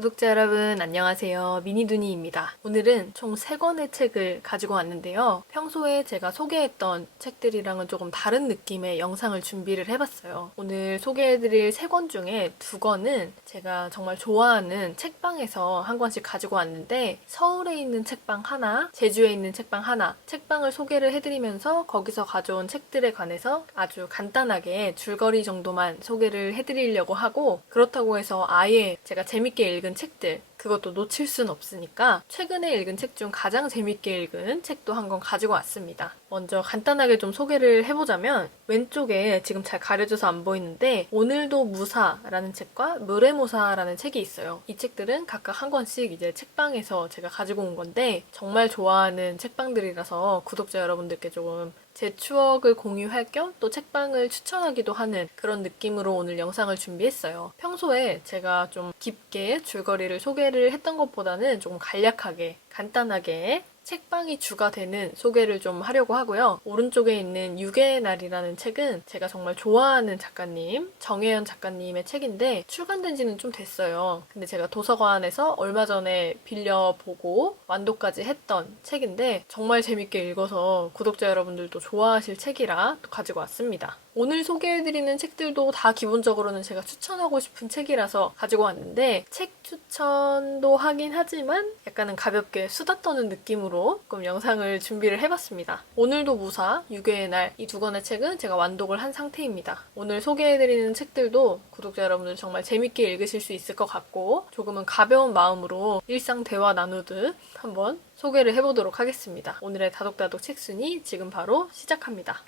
구독자 여러분 안녕하세요. 미니두니입니다. 오늘은 총 3권의 책을 가지고 왔는데요. 평소에 제가 소개했던 책들이랑은 조금 다른 느낌의 영상을 준비를 해봤어요. 오늘 소개해드릴 3권 중에 2권은 제가 정말 좋아하는 책방에서 한 권씩 가지고 왔는데 서울에 있는 책방 하나, 제주에 있는 책방 하나, 책방을 소개를 해드리면서 거기서 가져온 책들에 관해서 아주 간단하게 줄거리 정도만 소개를 해드리려고 하고, 그렇다고 해서 아예 제가 재밌게 읽은 책들, 그것도 놓칠 순 없으니까 최근에 읽은 책 중 가장 재밌게 읽은 책도 한 권 가지고 왔습니다. 먼저 간단하게 좀 소개를 해보자면, 왼쪽에 지금 잘 가려져서 안 보이는데 오늘도 무사라는 책과 노래모사라는 책이 있어요. 이 책들은 각각 한 권씩 이제 책방에서 제가 가지고 온 건데 정말 좋아하는 책방들이라서 구독자 여러분들께 조금 제 추억을 공유할 겸 또 책방을 추천하기도 하는 그런 느낌으로 오늘 영상을 준비했어요. 평소에 제가 좀 깊게 줄거리를 소개를 했던 것보다는 조금 간략하게 간단하게 책방이 주가 되는 소개를 좀 하려고 하고요. 오른쪽에 있는 육의 날이라는 책은 제가 정말 좋아하는 작가님, 정혜연 작가님의 책인데 출간된 지는 좀 됐어요. 근데 제가 도서관에서 얼마 전에 빌려보고 완독까지 했던 책인데 정말 재밌게 읽어서 구독자 여러분들도 좋아하실 책이라 또 가지고 왔습니다. 오늘 소개해드리는 책들도 다 기본적으로는 제가 추천하고 싶은 책이라서 가지고 왔는데, 책 추천도 하긴 하지만 약간은 가볍게 수다 떠는 느낌으로 조금 영상을 준비를 해봤습니다. 오늘도 무사, 유괴의 날, 이 2권의 책은 제가 완독을 한 상태입니다. 오늘 소개해드리는 책들도 구독자 여러분들 정말 재밌게 읽으실 수 있을 것 같고, 조금은 가벼운 마음으로 일상 대화 나누듯 한번 소개를 해보도록 하겠습니다. 오늘의 다독다독 책순위 지금 바로 시작합니다.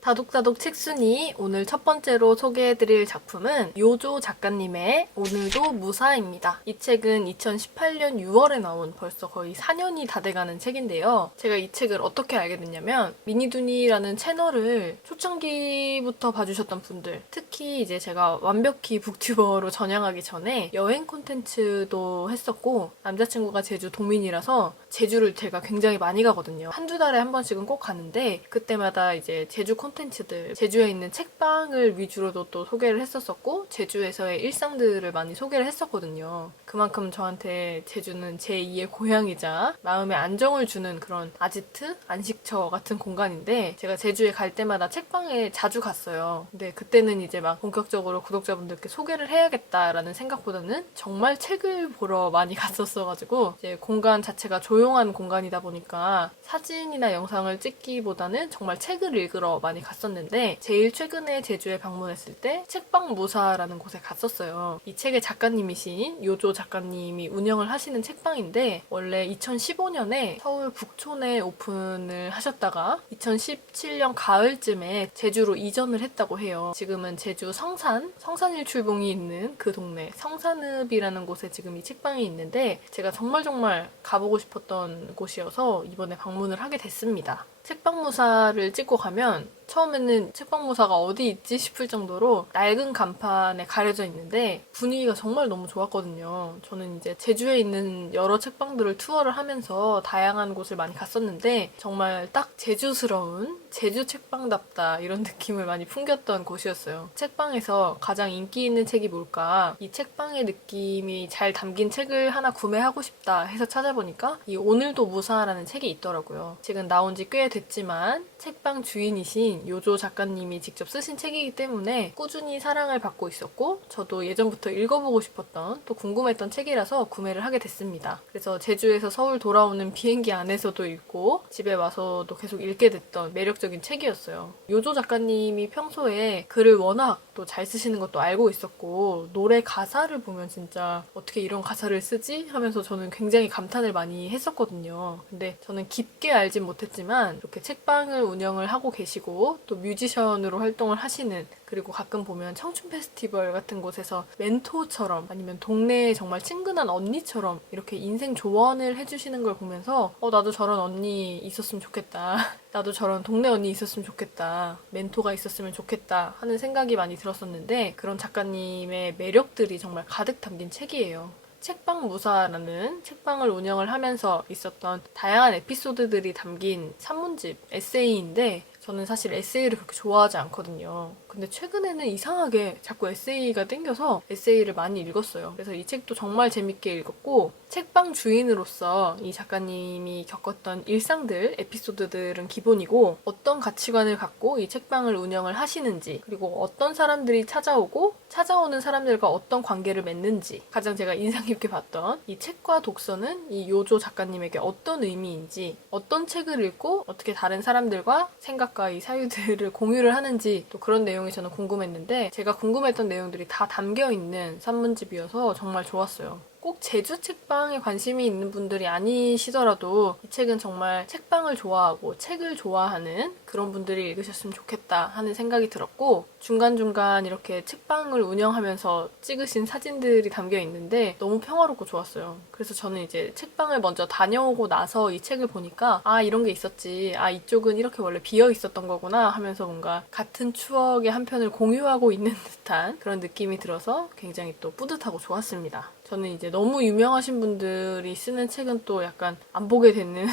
다독다독 책순위, 오늘 첫 번째로 소개해드릴 작품은 요조 작가님의 오늘도 무사입니다. 이 책은 2018년 6월에 나온 벌써 거의 4년이 다 돼가는 책인데요. 제가 이 책을 어떻게 알게 됐냐면, 미니두니라는 채널을 초창기부터 봐주셨던 분들, 특히 이제 제가 완벽히 북튜버로 전향하기 전에 여행 콘텐츠도 했었고, 남자친구가 제주 도민이라서 제주를 제가 굉장히 많이 가거든요. 한두 달에 한 번씩은 꼭 가는데, 그때마다 이제 제주 콘텐츠들, 제주에 있는 책방을 위주로도 또 소개를 했었었고, 제주에서의 일상들을 많이 소개를 했었거든요. 그만큼 저한테 제주는 제2의 고향이자 마음에 안정을 주는 그런 아지트? 안식처 같은 공간인데, 제가 제주에 갈 때마다 책방에 자주 갔어요. 근데 그때는 이제 막 본격적으로 구독자분들께 소개를 해야겠다라는 생각보다는 정말 책을 보러 많이 갔었어가지고, 이제 공간 자체가 조용한 공간이다 보니까 사진이나 영상을 찍기보다는 정말 책을 읽으러 많이 갔었는데, 제일 최근에 제주에 방문했을 때 책방무사라는 곳에 갔었어요. 이 책의 작가님이신 요조 작가님이 운영을 하시는 책방인데, 원래 2015년에 서울 북촌에 오픈을 하셨다가 2017년 가을쯤에 제주로 이전을 했다고 해요. 지금은 제주 성산일출봉이 있는 그 동네 성산읍이라는 곳에 지금 이 책방이 있는데, 제가 정말 가보고 싶었던 곳이어서 이번에 방문을 하게 됐습니다. 책방무사를 찍고 가면 처음에는 책방무사가 어디 있지 싶을 정도로 낡은 간판에 가려져 있는데 분위기가 정말 너무 좋았거든요. 저는 이제 제주에 있는 여러 책방들을 투어를 하면서 다양한 곳을 많이 갔었는데 정말 딱 제주스러운 제주 책방답다 이런 느낌을 많이 풍겼던 곳이었어요. 책방에서 가장 인기 있는 책이 뭘까? 이 책방의 느낌이 잘 담긴 책을 하나 구매하고 싶다 해서 찾아보니까 이 오늘도 무사라는 책이 있더라고요. 지금 나온 지 꽤 됐지만 책방 주인이신 요조 작가님이 직접 쓰신 책이기 때문에 꾸준히 사랑을 받고 있었고, 저도 예전부터 읽어보고 싶었던 또 궁금했던 책이라서 구매를 하게 됐습니다. 그래서 제주에서 서울 돌아오는 비행기 안에서도 읽고 집에 와서도 계속 읽게 됐던 매력적인 책이었어요. 요조 작가님이 평소에 글을 워낙 또 잘 쓰시는 것도 알고 있었고, 노래 가사를 보면 진짜 어떻게 이런 가사를 쓰지? 하면서 저는 굉장히 감탄을 많이 했었거든요. 근데 저는 깊게 알진 못했지만 이렇게 책방을 운영을 하고 계시고 또 뮤지션으로 활동을 하시는, 그리고 가끔 보면 청춘 페스티벌 같은 곳에서 멘토처럼 아니면 동네에 정말 친근한 언니처럼 이렇게 인생 조언을 해주시는 걸 보면서 나도 저런 언니 있었으면 좋겠다. 나도 저런 동네 언니 있었으면 좋겠다. 멘토가 있었으면 좋겠다 하는 생각이 많이 들었었는데, 그런 작가님의 매력들이 정말 가득 담긴 책이에요. 책방무사라는 책방을 운영을 하면서 있었던 다양한 에피소드들이 담긴 산문집, 에세이인데, 저는 사실 에세이를 그렇게 좋아하지 않거든요. 근데 최근에는 이상하게 자꾸 에세이가 땡겨서 에세이를 많이 읽었어요. 그래서 이 책도 정말 재밌게 읽었고, 책방 주인으로서 이 작가님이 겪었던 일상들, 에피소드들은 기본이고, 어떤 가치관을 갖고 이 책방을 운영을 하시는지, 그리고 어떤 사람들이 찾아오고 찾아오는 사람들과 어떤 관계를 맺는지, 가장 제가 인상 깊게 봤던 이 책과 독서는 이 요조 작가님에게 어떤 의미인지, 어떤 책을 읽고 어떻게 다른 사람들과 생각과 이 사유들을 공유를 하는지, 또 그런 내용이 저는 궁금했는데, 제가 궁금했던 내용들이 다 담겨있는 산문집이어서 정말 좋았어요. 꼭 제주 책방에 관심이 있는 분들이 아니시더라도 이 책은 정말 책방을 좋아하고 책을 좋아하는 그런 분들이 읽으셨으면 좋겠다 하는 생각이 들었고, 중간중간 이렇게 책방을 운영하면서 찍으신 사진들이 담겨 있는데 너무 평화롭고 좋았어요. 그래서 저는 이제 책방을 먼저 다녀오고 나서 이 책을 보니까 아, 이런 게 있었지, 아, 이쪽은 이렇게 원래 비어 있었던 거구나 하면서 뭔가 같은 추억의 한 편을 공유하고 있는 듯한 그런 느낌이 들어서 굉장히 또 뿌듯하고 좋았습니다. 저는 이제 너무 유명하신 분들이 쓰는 책은 또 약간 안 보게 되는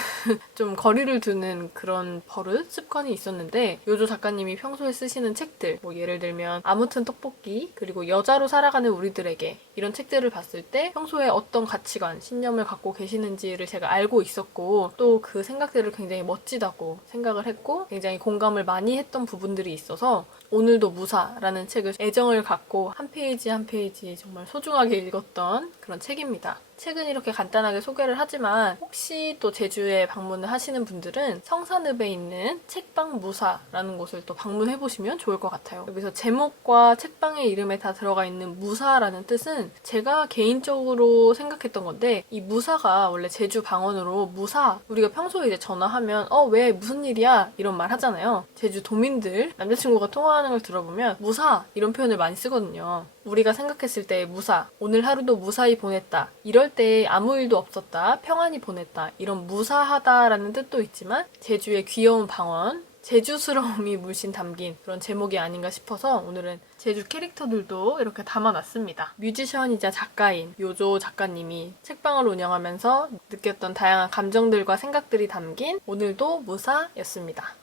좀 거리를 두는 그런 버릇, 습관이 있었는데, 요조 작가님이 평소에 쓰시는 책들, 뭐 예를 들면 아무튼 떡볶이, 그리고 여자로 살아가는 우리들에게, 이런 책들을 봤을 때 평소에 어떤 가치관, 신념을 갖고 계시는지를 제가 알고 있었고, 또 그 생각들을 굉장히 멋지다고 생각을 했고 굉장히 공감을 많이 했던 부분들이 있어서 오늘도 무사라는 책을 애정을 갖고 한 페이지 한 페이지 정말 소중하게 읽었던 그런 책입니다. 책은 이렇게 간단하게 소개를 하지만 혹시 또 제주에 방문을 하시는 분들은 성산읍에 있는 책방 무사라는 곳을 또 방문해보시면 좋을 것 같아요. 여기서 제목과 책방의 이름에 다 들어가 있는 무사라는 뜻은 제가 개인적으로 생각했던 건데, 이 무사가 원래 제주 방언으로 무사, 우리가 평소에 이제 전화하면 왜 무슨 일이야 이런 말 하잖아요. 제주 도민들 남자친구가 통화하는 걸 들어보면 무사 이런 표현을 많이 쓰거든요. 우리가 생각했을 때 무사, 오늘 하루도 무사히 보냈다, 이럴 때 아무 일도 없었다, 평안히 보냈다, 이런 무사하다라는 뜻도 있지만 제주의 귀여운 방언, 제주스러움이 물씬 담긴 그런 제목이 아닌가 싶어서 오늘은 제주 캐릭터들도 이렇게 담아놨습니다. 뮤지션이자 작가인 요조 작가님이 책방을 운영하면서 느꼈던 다양한 감정들과 생각들이 담긴 오늘도 무사였습니다.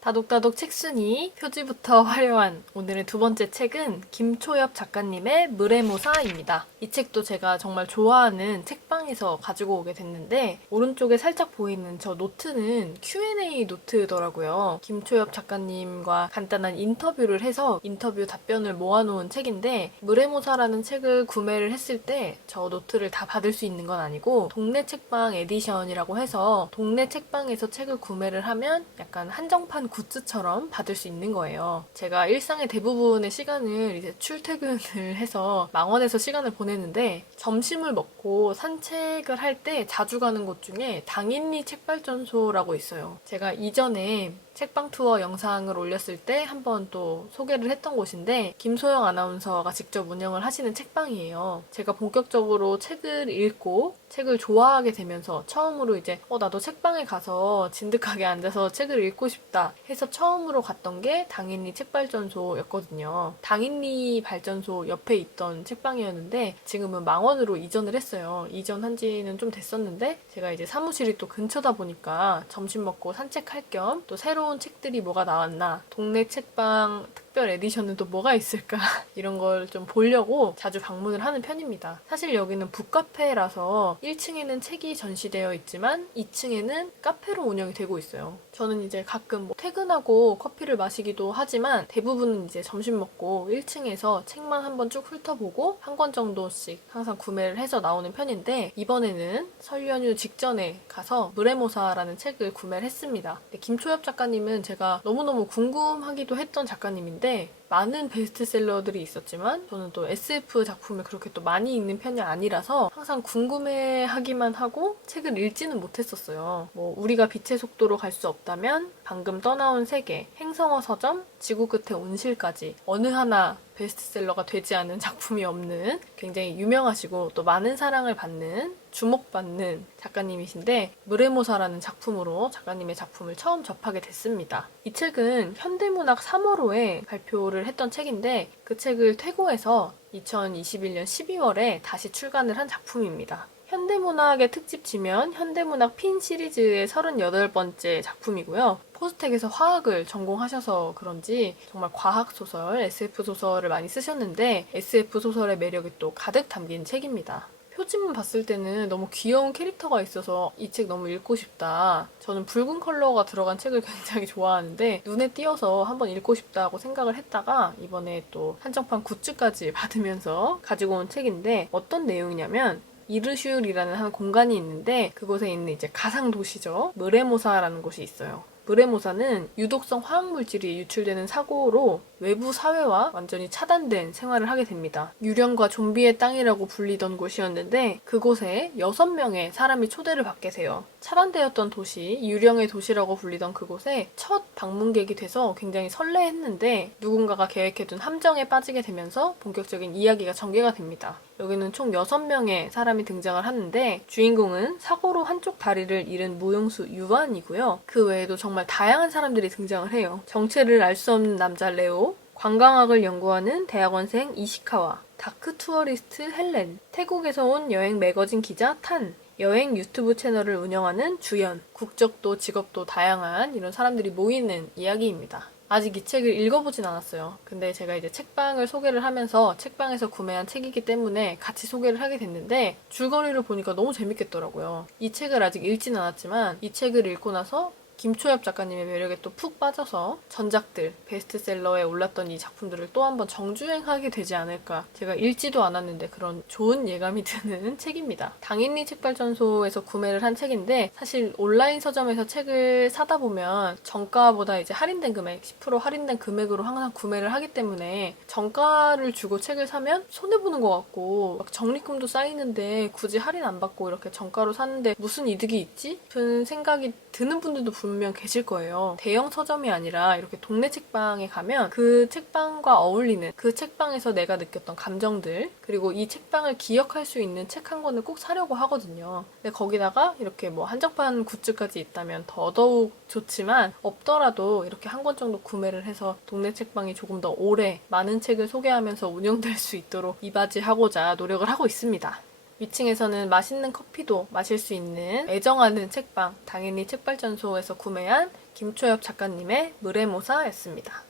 다독다독 책순이, 표지부터 화려한 오늘의 두 번째 책은 김초엽 작가님의 물의모사입니다. 이 책도 제가 정말 좋아하는 책방에서 가지고 오게 됐는데, 오른쪽에 살짝 보이는 저 노트는 Q&A 노트더라고요. 김초엽 작가님과 간단한 인터뷰를 해서 인터뷰 답변을 모아놓은 책인데, 물의모사라는 책을 구매를 했을 때 저 노트를 다 받을 수 있는 건 아니고 동네 책방 에디션이라고 해서 동네 책방에서 책을 구매를 하면 약간 한정판 굿즈처럼 받을 수 있는 거예요. 제가 일상의 대부분의 시간을 이제 출퇴근을 해서 망원에서 시간을 보내는데, 점심을 먹고 산책을 할 때 자주 가는 곳 중에 당인리 책발전소라고 있어요. 제가 이전에 책방 투어 영상을 올렸을 때 한번 또 소개를 했던 곳인데, 김소영 아나운서가 직접 운영을 하시는 책방이에요. 제가 본격적으로 책을 읽고 책을 좋아하게 되면서 처음으로 이제 나도 책방에 가서 진득하게 앉아서 책을 읽고 싶다 해서 처음으로 갔던 게 당인리 책발전소였거든요. 당인리 발전소 옆에 있던 책방이었는데 지금은 망원으로 이전을 했어요. 이전한 지는 좀 됐었는데 제가 이제 사무실이 또 근처다 보니까 점심 먹고 산책할 겸 또 새로운 책들이 뭐가 나왔나, 동네 책방 특별 에디션은 또 뭐가 있을까 이런 걸 좀 보려고 자주 방문을 하는 편입니다. 사실 여기는 북카페라서 1층에는 책이 전시되어 있지만 2층에는 카페로 운영이 되고 있어요. 저는 이제 가끔 퇴근하고 커피를 마시기도 하지만 대부분은 이제 점심 먹고 1층에서 책만 한번 쭉 훑어보고 한 권 정도씩 항상 구매를 해서 나오는 편인데, 이번에는 설 연휴 직전에 가서 물의모사라는 책을 구매를 했습니다. 김초엽 작가님은 제가 너무너무 궁금하기도 했던 작가님인데, 많은 베스트셀러들이 있었지만 저는 또 SF 작품을 그렇게 또 많이 읽는 편이 아니라서 항상 궁금해하기만 하고 책을 읽지는 못했었어요. 우리가 빛의 속도로 갈 수 없다면, 방금 떠나온 세계, 행성어 서점, 지구 끝의 온실까지 어느 하나 베스트셀러가 되지 않은 작품이 없는 굉장히 유명하시고 또 많은 사랑을 받는, 주목받는 작가님이신데, 물의모사라는 작품으로 작가님의 작품을 처음 접하게 됐습니다. 이 책은 현대문학 3월호에 발표를 했던 책인데, 그 책을 퇴고해서 2021년 12월에 다시 출간을 한 작품입니다. 현대문학의 특집지면 현대문학 핀 시리즈의 38번째 작품이고요. 포스텍에서 화학을 전공하셔서 그런지 정말 과학소설, SF소설을 많이 쓰셨는데 SF소설의 매력이 또 가득 담긴 책입니다. 표지만 봤을 때는 너무 귀여운 캐릭터가 있어서 이 책 너무 읽고 싶다. 저는 붉은 컬러가 들어간 책을 굉장히 좋아하는데 눈에 띄어서 한번 읽고 싶다고 생각을 했다가 이번에 또 한정판 굿즈까지 받으면서 가지고 온 책인데 어떤 내용이냐면 이르슐이라는 한 공간이 있는데 그곳에 있는 이제 가상 도시죠. 느레모사라는 곳이 있어요. 느레모사는 유독성 화학물질이 유출되는 사고로 외부 사회와 완전히 차단된 생활을 하게 됩니다. 유령과 좀비의 땅이라고 불리던 곳이었는데 그곳에 6명의 사람이 초대를 받게 돼요. 차단되었던 도시, 유령의 도시라고 불리던 그곳에 첫 방문객이 돼서 굉장히 설레했는데 누군가가 계획해둔 함정에 빠지게 되면서 본격적인 이야기가 전개가 됩니다. 여기는 총 6명의 사람이 등장을 하는데 주인공은 사고로 한쪽 다리를 잃은 무용수 유안이고요. 그 외에도 정말 다양한 사람들이 등장을 해요. 정체를 알 수 없는 남자 레오, 관광학을 연구하는 대학원생 이시카와, 다크 투어리스트 헬렌, 태국에서 온 여행 매거진 기자 탄, 여행 유튜브 채널을 운영하는 주연, 국적도 직업도 다양한 이런 사람들이 모이는 이야기입니다. 아직 이 책을 읽어보진 않았어요. 근데 제가 이제 책방을 소개를 하면서 책방에서 구매한 책이기 때문에 같이 소개를 하게 됐는데 줄거리를 보니까 너무 재밌겠더라고요. 이 책을 아직 읽진 않았지만 이 책을 읽고 나서 김초엽 작가님의 매력에 또 푹 빠져서 전작들, 베스트셀러에 올랐던 이 작품들을 또 한번 정주행하게 되지 않을까. 제가 읽지도 않았는데 그런 좋은 예감이 드는 책입니다. 당인리 책발전소에서 구매를 한 책인데 사실 온라인 서점에서 책을 사다 보면 정가보다 이제 할인된 금액, 10% 할인된 금액으로 항상 구매를 하기 때문에 정가를 주고 책을 사면 손해보는 것 같고 막 적립금도 쌓이는데 굳이 할인 안 받고 이렇게 정가로 샀는데 무슨 이득이 있지? 싶은 생각이 드는 분들도 분명 계실 거예요. 대형 서점이 아니라 이렇게 동네 책방에 가면 그 책방과 어울리는 그 책방에서 내가 느꼈던 감정들 그리고 이 책방을 기억할 수 있는 책 한 권을 꼭 사려고 하거든요. 근데 거기다가 이렇게 뭐 한정판 굿즈까지 있다면 더더욱 좋지만 없더라도 이렇게 한 권 정도 구매를 해서 동네 책방이 조금 더 오래 많은 책을 소개하면서 운영될 수 있도록 이바지하고자 노력을 하고 있습니다. 위층에서는 맛있는 커피도 마실 수 있는 애정하는 책방, 당연히 책발전소에서 구매한 김초엽 작가님의 느레모사였습니다.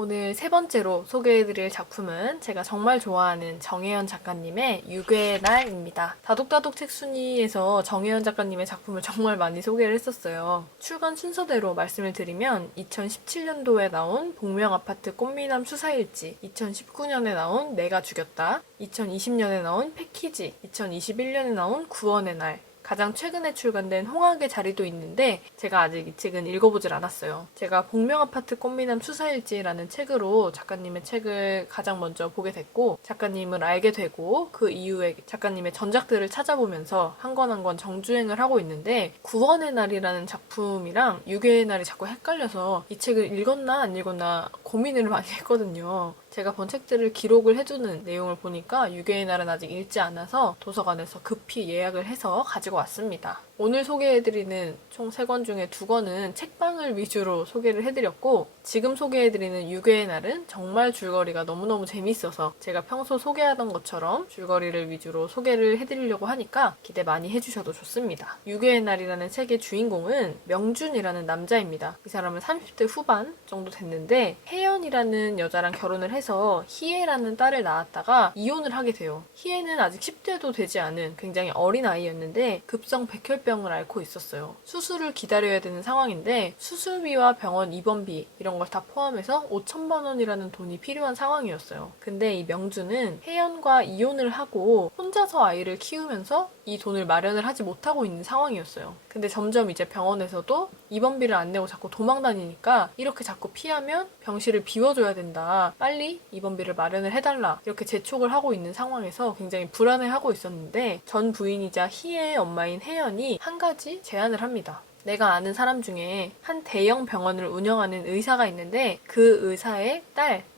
오늘 세 번째로 소개해드릴 작품은 제가 정말 좋아하는 정혜연 작가님의 유괴의 날입니다. 다독다독 책 순위에서 정혜연 작가님의 작품을 정말 많이 소개를 했었어요. 출간 순서대로 말씀을 드리면 2017년도에 나온 복명아파트 꽃미남 수사일지, 2019년에 나온 내가 죽였다, 2020년에 나온 패키지, 2021년에 나온 구원의 날, 가장 최근에 출간된 홍학의 자리도 있는데 제가 아직 이 책은 읽어보질 않았어요. 제가 복명아파트 꽃미남 수사일지라는 책으로 작가님의 책을 가장 먼저 보게 됐고 작가님을 알게 되고 그 이후에 작가님의 전작들을 찾아보면서 한 권 한 권 정주행을 하고 있는데 구원의 날이라는 작품이랑 유괴의 날이 자꾸 헷갈려서 이 책을 읽었나 안 읽었나 고민을 많이 했거든요. 제가 본 책들을 기록을 해두는 내용을 보니까 유괴의 날은 아직 읽지 않아서 도서관에서 급히 예약을 해서 가지고 왔습니다. 오늘 소개해드리는 총 3권 중에 2권은 책방을 위주로 소개를 해드렸고 지금 소개해드리는 유괴의 날은 정말 줄거리가 너무너무 재밌어서 제가 평소 소개하던 것처럼 줄거리를 위주로 소개를 해드리려고 하니까 기대 많이 해주셔도 좋습니다. 유괴의 날이라는 책의 주인공은 명준이라는 남자입니다. 이 사람은 30대 후반 정도 됐는데 혜연이라는 여자랑 결혼을 해서 희애라는 딸을 낳았다가 이혼을 하게 돼요. 희애는 아직 10대도 되지 않은 굉장히 어린 아이였는데 급성 백혈병을 앓고 있었어요. 수술을 기다려야 되는 상황인데 수술비와 병원 입원비 이런 걸 다 포함해서 5천만 원이라는 돈이 필요한 상황이었어요. 근데 이 명주는 혜연과 이혼을 하고 혼자서 아이를 키우면서 이 돈을 마련을 하지 못하고 있는 상황이었어요. 근데 점점 이제 병원에서도 입원비를 안 내고 자꾸 도망 다니니까 이렇게 자꾸 피하면 병실을 비워줘야 된다. 빨리 입원비를 마련을 해달라. 이렇게 재촉을 하고 있는 상황에서 굉장히 불안해하고 있었는데 전 부인이자 희애의 엄마인 혜연이 한 가지 제안을 합니다. 내가 아는 사람 중에 한 대형 병원을 운영하는 의사가 있는데 그 의사의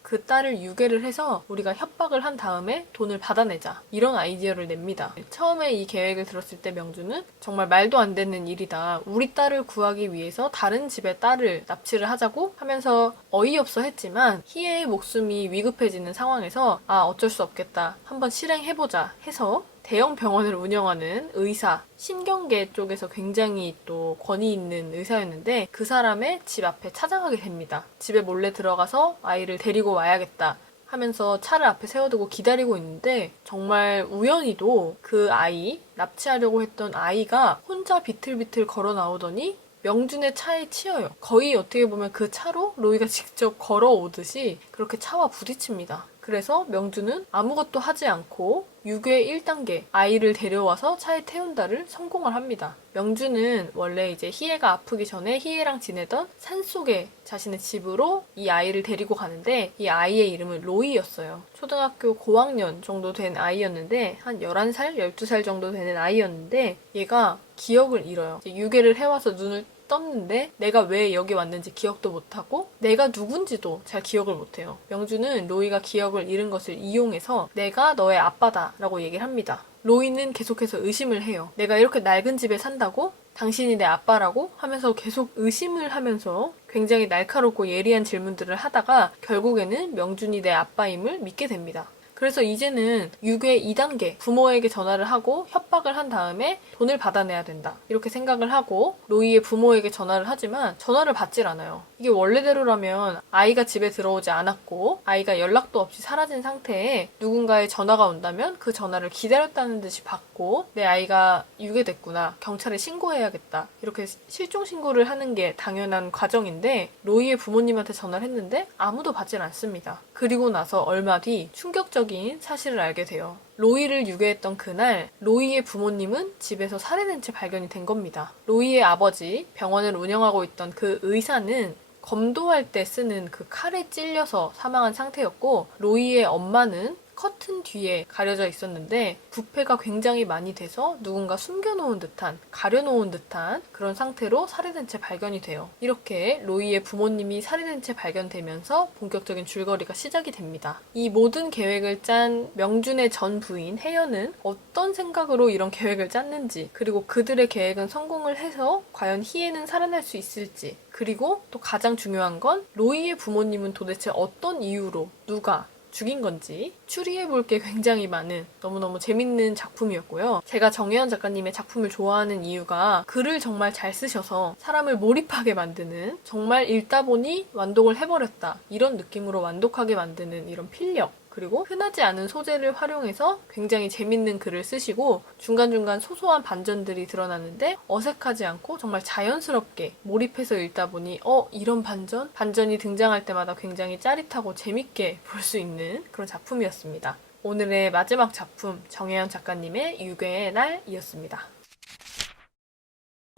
그 딸을 유괴를 해서 우리가 협박을 한 다음에 돈을 받아내자. 이런 아이디어를 냅니다. 처음에 이 계획을 들었을 때 명주는 정말 말도 안 되는 일이다. 우리 딸을 구하기 위해서 다른 집의 딸을 납치를 하자고 하면서 어이없어 했지만 희애의 목숨이 위급해지는 상황에서 어쩔 수 없겠다. 한번 실행해보자 해서 대형 병원을 운영하는 의사, 신경계 쪽에서 굉장히 또 권위 있는 의사였는데 그 사람의 집 앞에 찾아가게 됩니다. 집에 몰래 들어가서 아이를 데리고 와야겠다 하면서 차를 앞에 세워두고 기다리고 있는데 정말 우연히도 그 아이, 납치하려고 했던 아이가 혼자 비틀비틀 걸어 나오더니 명준의 차에 치여요. 거의 어떻게 보면 그 차로 로이가 직접 걸어오듯이 그렇게 차와 부딪힙니다. 그래서 명준은 아무것도 하지 않고 유괴 1단계 아이를 데려와서 차에 태운다를 성공을 합니다. 명준은 원래 이제 희애가 아프기 전에 희애랑 지내던 산속에 자신의 집으로 이 아이를 데리고 가는데 이 아이의 이름은 로이였어요. 초등학교 고학년 정도 된 아이였는데 한 11살, 12살 정도 되는 아이였는데 얘가 기억을 잃어요. 유괴를 해와서 눈을 떴는데 내가 왜 여기 왔는지 기억도 못하고 내가 누군지도 잘 기억을 못해요. 명주는 로이가 기억을 잃은 것을 이용해서 내가 너의 아빠다 라고 얘기를 합니다. 로이는 계속해서 의심을 해요. 내가 이렇게 낡은 집에 산다고? 당신이 내 아빠라고? 하면서 계속 의심을 하면서 굉장히 날카롭고 예리한 질문들을 하다가 결국에는 명준이 내 아빠임을 믿게 됩니다. 그래서 이제는 유괴 2단계 부모에게 전화를 하고 협박을 한 다음에 돈을 받아내야 된다. 이렇게 생각을 하고 로이의 부모에게 전화를 하지만 전화를 받질 않아요. 이게 원래대로라면 아이가 집에 들어오지 않았고 아이가 연락도 없이 사라진 상태에 누군가의 전화가 온다면 그 전화를 기다렸다는 듯이 받고 내 아이가 유괴됐구나. 경찰에 신고해야겠다. 이렇게 실종 신고를 하는 게 당연한 과정인데 로이의 부모님한테 전화를 했는데 아무도 받질 않습니다. 그리고 나서 얼마 뒤 충격적인 사실을 알게 돼요. 로이를 유괴했던 그날 로이의 부모님은 집에서 살해된 채 발견이 된 겁니다. 로이의 아버지, 병원을 운영하고 있던 그 의사는 검도할 때 쓰는 그 칼에 찔려서 사망한 상태였고 로이의 엄마는 커튼 뒤에 가려져 있었는데 부패가 굉장히 많이 돼서 누군가 숨겨놓은 듯한, 가려놓은 듯한 그런 상태로 살해된 채 발견이 돼요. 이렇게 로이의 부모님이 살해된 채 발견되면서 본격적인 줄거리가 시작이 됩니다. 이 모든 계획을 짠 명준의 전 부인 혜연은 어떤 생각으로 이런 계획을 짰는지 그리고 그들의 계획은 성공을 해서 과연 희애는 살아날 수 있을지 그리고 또 가장 중요한 건 로이의 부모님은 도대체 어떤 이유로 누가 죽인 건지 추리해볼 게 굉장히 많은 너무너무 재밌는 작품이었고요. 제가 정혜연 작가님의 작품을 좋아하는 이유가 글을 정말 잘 쓰셔서 사람을 몰입하게 만드는 정말 읽다 보니 완독을 해버렸다 이런 느낌으로 완독하게 만드는 이런 필력 그리고 흔하지 않은 소재를 활용해서 굉장히 재밌는 글을 쓰시고 중간중간 소소한 반전들이 드러나는데 어색하지 않고 정말 자연스럽게 몰입해서 읽다 보니 이런 반전이 등장할 때마다 굉장히 짜릿하고 재밌게 볼 수 있는 그런 작품이었습니다. 오늘의 마지막 작품 정혜연 작가님의 유괴의 날이었습니다.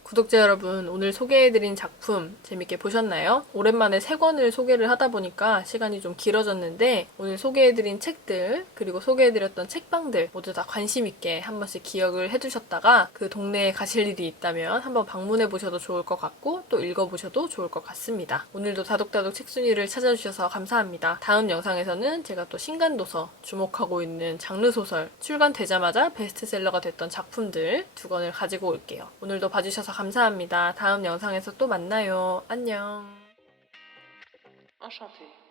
구독자 여러분, 오늘 소개해드린 작품 재밌게 보셨나요? 오랜만에 3권을 소개를 하다 보니까 시간이 좀 길어졌는데 오늘 소개해드린 책들 그리고 소개해드렸던 책방들 모두 다 관심있게 한 번씩 기억을 해두셨다가 그 동네에 가실 일이 있다면 한번 방문해보셔도 좋을 것 같고 또 읽어보셔도 좋을 것 같습니다. 오늘도 다독다독 책순이를 찾아주셔서 감사합니다. 다음 영상에서는 제가 또 신간도서 주목하고 있는 장르소설 출간되자마자 베스트셀러가 됐던 작품들 2권을 가지고 올게요. 오늘도 봐주셔서 감사합니다. 다음 영상에서 또 만나요. 안녕. Enchanté.